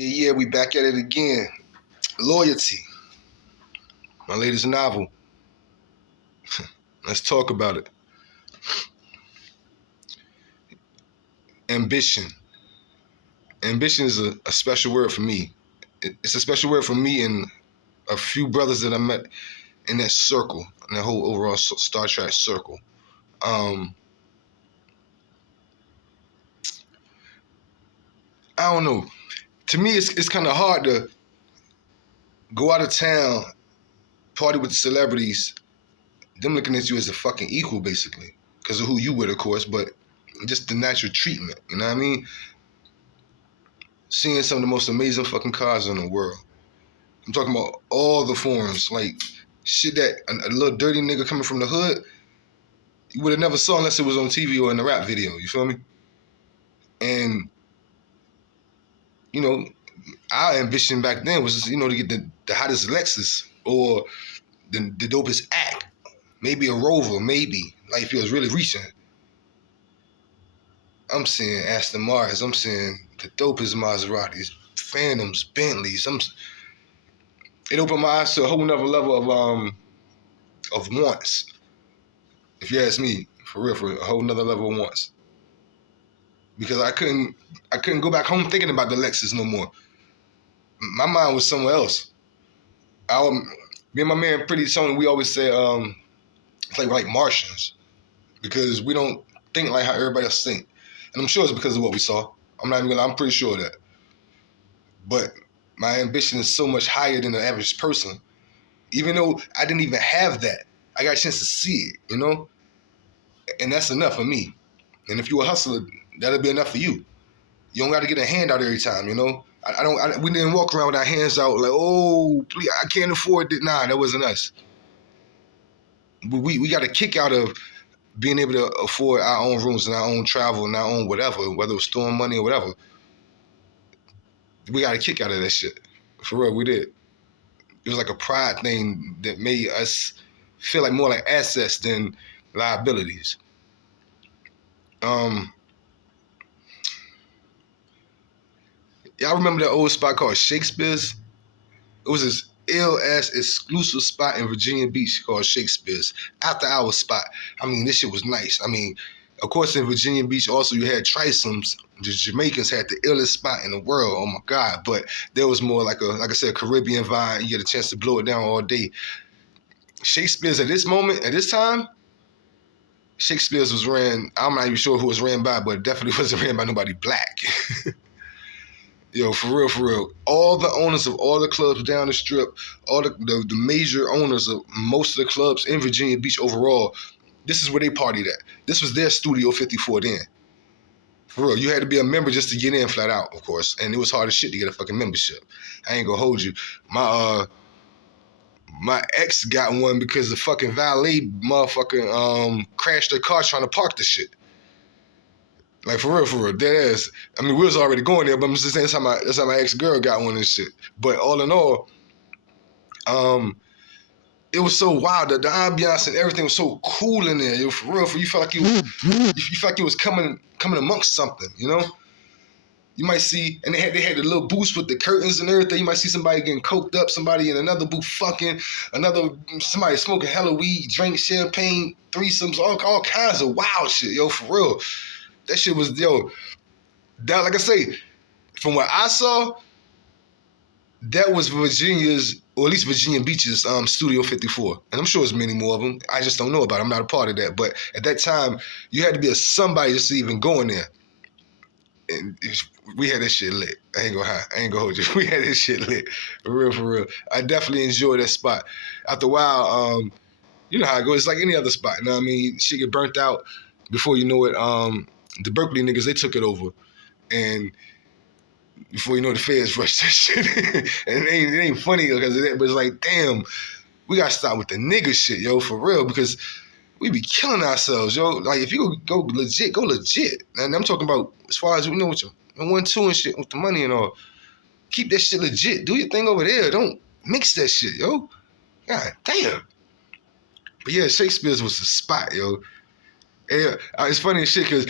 Yeah, we back at it again. Loyalty, my latest novel. Let's talk about it. Ambition. Ambition is a special word for me. It's a special word for me and a few brothers that I met in that circle, in that whole overall Star Trek circle. I don't know. To me, it's kind of hard to go out of town, party with the celebrities, them looking at you as a fucking equal, basically, because of who you with, of course, but just the natural treatment. You know what I mean? Seeing some of the most amazing fucking cars in the world. I'm talking about all the forms, like shit that a little dirty nigga coming from the hood, you would have never saw unless it was on TV or in a rap video. You feel me? And you know, our ambition back then was just, to get the hottest Lexus or the dopest act, maybe a Rover, maybe like if it was really reaching. I'm seeing Aston Martins, I'm seeing the dopest Maseratis, Phantoms, Bentleys. It opened my eyes to a whole nother level of wants. If you ask me, for real, for a whole nother level of wants. Because I couldn't go back home thinking about the Lexus no more. My mind was somewhere else. Me and my man Pretty Tony, we always say it's like we're like Martians. Because we don't think like how everybody else think. And I'm sure it's because of what we saw. I'm pretty sure of that. But my ambition is so much higher than the average person. Even though I didn't even have that, I got a chance to see it, And that's enough for me. And if you're a hustler, that'll be enough for you. You don't got to get a handout every time, we didn't walk around with our hands out like, oh, please, I can't afford it. Nah, that wasn't us. But we got a kick out of being able to afford our own rooms and our own travel and our own whatever, whether it was storing money or whatever. We got a kick out of that shit. For real, we did. It was like a pride thing that made us feel like more like assets than liabilities. Y'all remember that old spot called Shakespeare's? It was this ill-ass exclusive spot in Virginia Beach called Shakespeare's. After hour spot. I mean, this shit was nice. I mean, of course, in Virginia Beach also you had Trisomes. The Jamaicans had the illest spot in the world. Oh my God. But there was more like I said, Caribbean vibe. You get a chance to blow it down all day. Shakespeare's at this moment, at this time, Shakespeare's was ran, I'm not even sure who was ran by, but it definitely wasn't ran by nobody black. Yo, for real. All the owners of all the clubs down the strip, all the major owners of most of the clubs in Virginia Beach overall, this is where they partied at. This was their Studio 54 then. For real, you had to be a member just to get in flat out, of course. And it was hard as shit to get a fucking membership. I ain't gonna hold you. My ex got one because the fucking valet motherfucking crashed their car trying to park the shit. Like, for real, dead ass. I mean, we was already going there, but I'm just saying that's how my ex-girl got one and shit. But all in all, it was so wild. The ambiance and everything was so cool in there. Yo, for real, you felt like you felt like you was coming amongst something, You might see, and they had the little booths with the curtains and everything. You might see somebody getting coked up, somebody in another booth fucking, somebody smoking hella weed, drink champagne, threesomes, all kinds of wild shit, yo, for real. That shit was, that, like I say, from what I saw, that was Virginia's, or at least Virginia Beach's Studio 54. And I'm sure there's many more of them. I just don't know about it. I'm not a part of that. But at that time, you had to be a somebody just to even go in there. And we had that shit lit. I ain't gonna hold you. We had this shit lit. For real. I definitely enjoyed that spot. After a while, you know how it goes. It's like any other spot. You know what I mean? Shit get burnt out. Before you know it, the Berkeley niggas, they took it over. And before you know, the feds rushed that shit. And it ain't funny because of that, but it's like, damn, we gotta stop with the nigga shit, yo, for real, because we be killing ourselves, yo. Like, if you go legit. And I'm talking about as far as, with your 1-2 and shit, with the money and all. Keep that shit legit. Do your thing over there. Don't mix that shit, yo. God damn. But yeah, Shakespeare's was the spot, yo. And, it's funny as shit because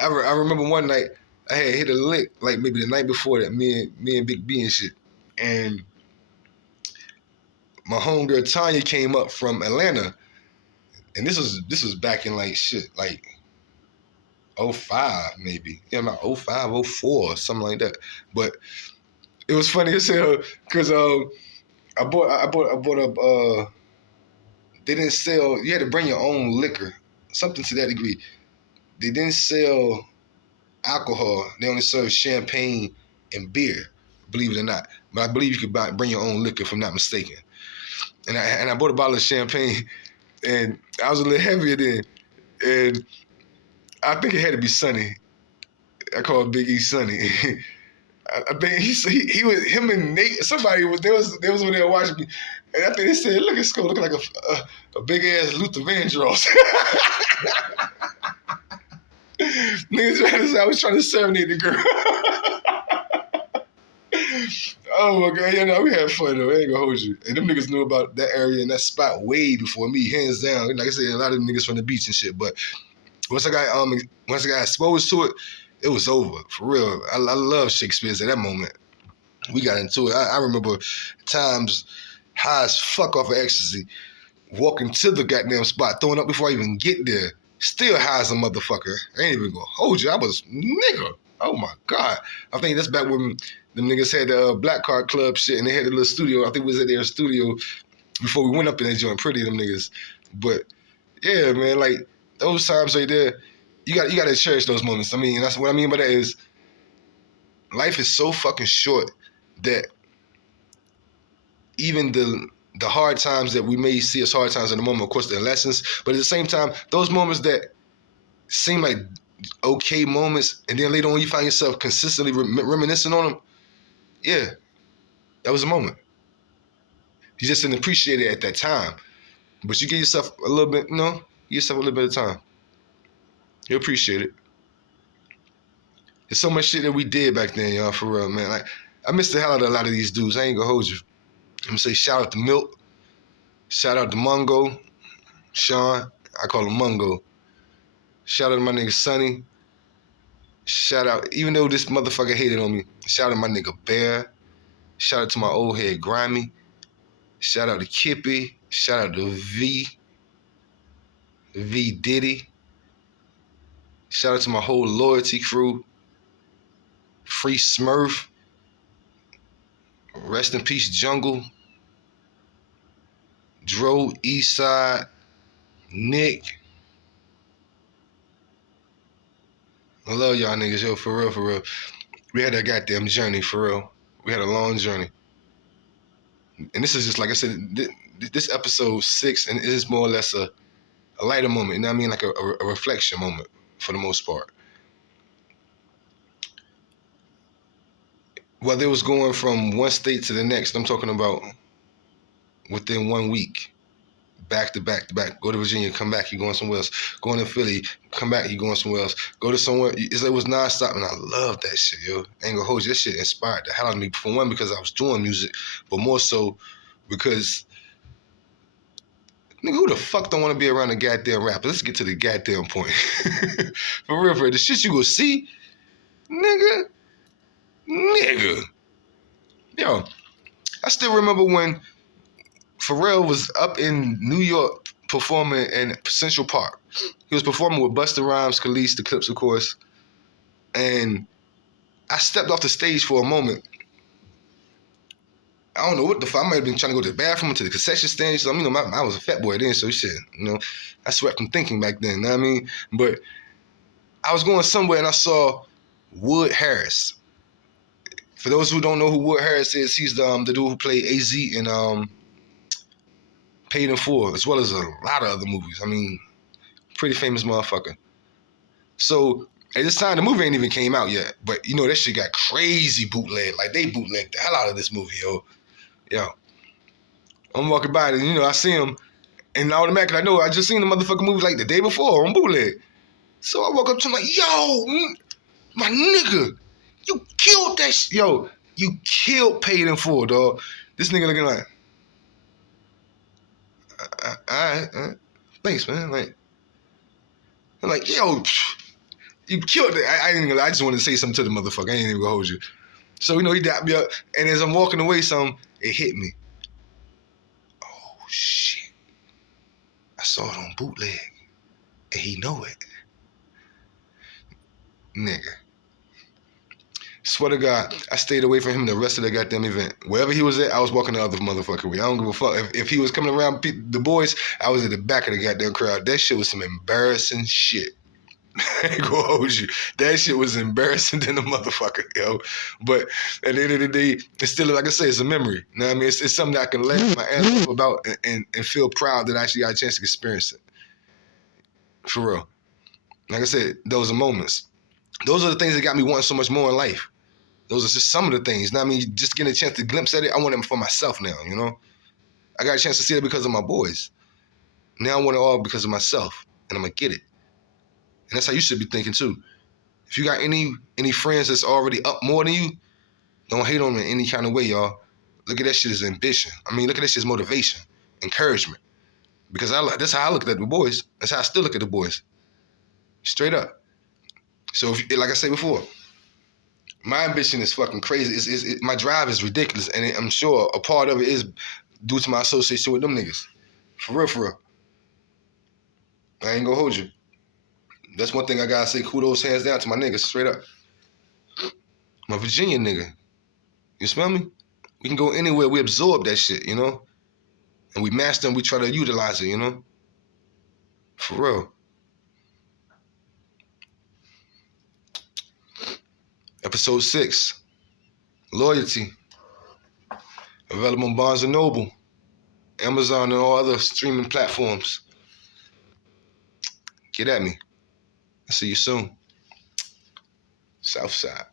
I remember one night, I had hit a lick like maybe the night before that, me and Big B and shit. And my homegirl Tanya came up from Atlanta. And this was back in like shit, like '05 maybe. Yeah, about '05, '04, something like that. But it was funny as hell because I bought up they didn't sell, you had to bring your own liquor, something to that degree. They didn't sell alcohol. They only served champagne and beer, believe it or not. But I believe you could bring your own liquor if I'm not mistaken. And I bought a bottle of champagne, and I was a little heavier then. And I think it had to be Sonny. I call it Big E Sonny. I think he was, him and Nate, somebody was, they was over there watching me. And I think they said, look at Skull looking like a big ass Luther Vandross. Niggas, I was trying to serenade the girl. Oh my God, yeah, no, we had fun though. I ain't gonna hold you. And them niggas knew about that area and that spot way before me, hands down. Like I said, a lot of them niggas from the beach and shit. But once I got exposed to it, it was over for real. I love Shakespeare's at that moment. We got into it. I remember times high as fuck off of ecstasy, walking to the goddamn spot, throwing up before I even get there. Still high as a motherfucker. I ain't even gonna hold you. I was nigga. Oh my God. I think that's back when them niggas had the Black Card Club shit and they had a little studio. I think we was at their studio before we went up in that joint. Pretty them niggas. But yeah, man, like those times right there, you gotta cherish those moments. I mean, that's what I mean by that is life is so fucking short that even the hard times that we may see as hard times in the moment, of course, they're lessons. But at the same time, those moments that seem like okay moments, and then later on you find yourself consistently reminiscing on them. Yeah, that was a moment. You just didn't appreciate it at that time. But you give yourself a little bit, give yourself a little bit of time. You appreciate it. There's so much shit that we did back then, y'all, for real, man. Like, I miss the hell out of a lot of these dudes. I ain't gonna hold you. I'm gonna say shout out to Milk. Shout out to Mungo. Sean. I call him Mungo. Shout out to my nigga Sonny. Shout out, even though this motherfucker hated on me, shout out to my nigga Bear. Shout out to my old head Grimy. Shout out to Kippy. Shout out to V Diddy. Shout out to my whole loyalty crew. Free Smurf. Rest in peace, Jungle. Dro, Eastside, Nick. I love y'all niggas, yo, for real, for real. We had that goddamn journey, for real. We had a long journey. And this is just, like I said, this episode 6, and it is more or less a lighter moment, you know what I mean? Like a reflection moment, for the most part. Whether it was going from one state to the next, I'm talking about within 1 week. Back to back to back. Go to Virginia, come back, you're going somewhere else. Going to Philly, come back, you're going somewhere else. Go to somewhere. It was nonstop, and I love that shit, yo. I ain't gonna hold you. That shit inspired the hell out of me. For one, because I was doing music, but more so because, nigga, who the fuck don't want to be around a goddamn rapper? Let's get to the goddamn point. For real, for real. The shit you go see, nigga. Yo, I still remember when Pharrell was up in New York performing in Central Park. He was performing with Busta Rhymes, Khalees, the Clips, of course. And I stepped off the stage for a moment. I don't know what the fuck. I might have been trying to go to the bathroom, to the concession stand. So, I was a fat boy then, so shit, I sweat from thinking back then, you know what I mean? But I was going somewhere and I saw Wood Harris. For those who don't know who Wood Harris is, he's the dude who played AZ in Paid in Full, as well as a lot of other movies. I mean, pretty famous motherfucker. So at this time, the movie ain't even came out yet, but that shit got crazy bootleg. Like they bootlegged the hell out of this movie, yo. I'm walking by and I see him, and automatically I know I just seen the motherfucking movie like the day before on bootleg. So I walk up to him like, yo, my nigga, you killed that shit. Yo, you killed Paid in Full, dog. This nigga looking like, all right, thanks, man. Like, I'm like, yo, You killed it. I just wanted to say something to the motherfucker. I ain't even gonna hold you. So, he dapped me up, and as I'm walking away, it hit me. Oh, shit. I saw it on bootleg, and he know it. Nigga. Swear to God, I stayed away from him the rest of the goddamn event. Wherever he was at, I was walking the other motherfucking way. I don't give a fuck. If he was coming around the boys, I was at the back of the goddamn crowd. That shit was some embarrassing shit. I ain't gonna hold you. That shit was embarrassing than a motherfucker, yo. But at the end of the day, it's still, like I say, it's a memory. You know what I mean? It's something that I can laugh my ass off about and feel proud that I actually got a chance to experience it. For real. Like I said, those are moments. Those are the things that got me wanting so much more in life. Those are just some of the things. You know what I mean? Just getting a chance to glimpse at it, I want it for myself now, I got a chance to see it because of my boys. Now I want it all because of myself, and I'm going to get it. And that's how you should be thinking, too. If you got any friends that's already up more than you, don't hate on them in any kind of way, y'all. Look at that shit as ambition. I mean, look at that shit as motivation, encouragement. Because that's how I look at the boys. That's how I still look at the boys. Straight up. So, like I said before, my ambition is fucking crazy. My drive is ridiculous, and I'm sure a part of it is due to my association with them niggas. For real, for real. I ain't gonna hold you. That's one thing I gotta say, kudos hands down to my niggas, straight up. My Virginia nigga. You smell me? We can go anywhere, we absorb that shit, And we master and we try to utilize it, For real. Episode 6. Loyalty. Available on Barnes & Noble, Amazon, and all other streaming platforms. Get at me. I'll see you soon. Southside.